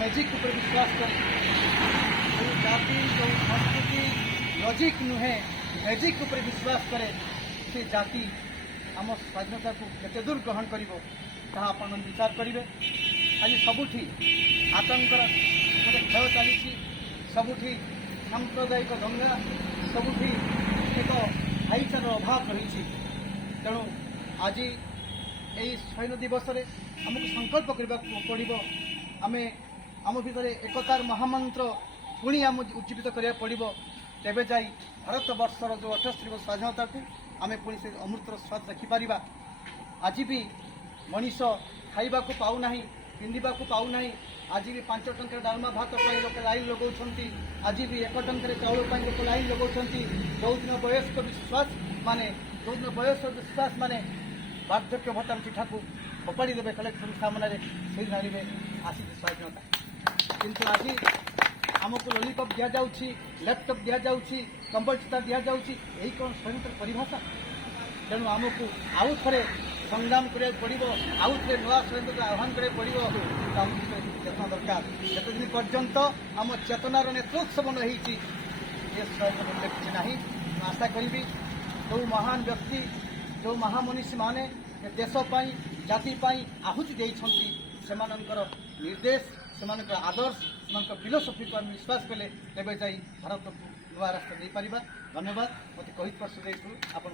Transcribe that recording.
Magic पर विश्वास करे जो जाति जो संस्कृति लॉजिक नुहे मैजिक पर विश्वास करे से जाति आम स्वाधीनता को केते दूर ग्रहण करिवो ताहा आपण विचार करेंगे। आज सबुठी आतंकर गोटे खेल चली सबुठी सांप्रदायिक दंगा सबुठी एक भाईचार अभाव रही तेणु आज यही शहीद दिवस आमको संकल्प करने पड़ो आम आम भितर एकतार महामंत्र पुणी आम उज्जीवित करा पड़ो तेबे जाई भारत वर्षर जो 78 स्वाधीनता को आम पुणी से अमृतर स्वाद रखिपर। आज भी मनीष खाइबा को पाऊना पिंधा को पाऊना आज भी 5 टंका डालमा भात लोक लाइन लगाउछंती आज भी 1 टंका चाउल लोक लाइन लगाउछंती जो दिन वयस्क विश्वास माने जो दिन वयस्क विश्वास माने वार्धक्य भत्ता चिठा को फोपाड़ी देवे कलेक्टर सामने से जाने आसी स्वाधीनता किंतु आज आमको लॉलीपॉप दि जाऊँगी लैपटॉप दि जाऊँगी कंबल चिता दि जाऊँगी यही कौन स्वाधीनता परिभाषा। तेणु आमको आउ थे संग्राम करा पड़ो आउ थे नुआ स्वाधीनता आह्वान करा पड़ो चेतना दरकार जिते दिन पर्यंत आम चेतनार नेत्रोत्सव न स्वाधीनता किसी ना आशा करी जो महान व्यक्ति जो महामनीषी माने देशपाई जातिपाई आहुति देइछंती सेमानंकर निर्देश सेमानकर आदर्श सेमानकर फिलोसफी को आम विश्वास कले तेबे जाई भारत को नुआ रास्ता दे पारिबा। धन्यवाद मत कही प्रश्न आप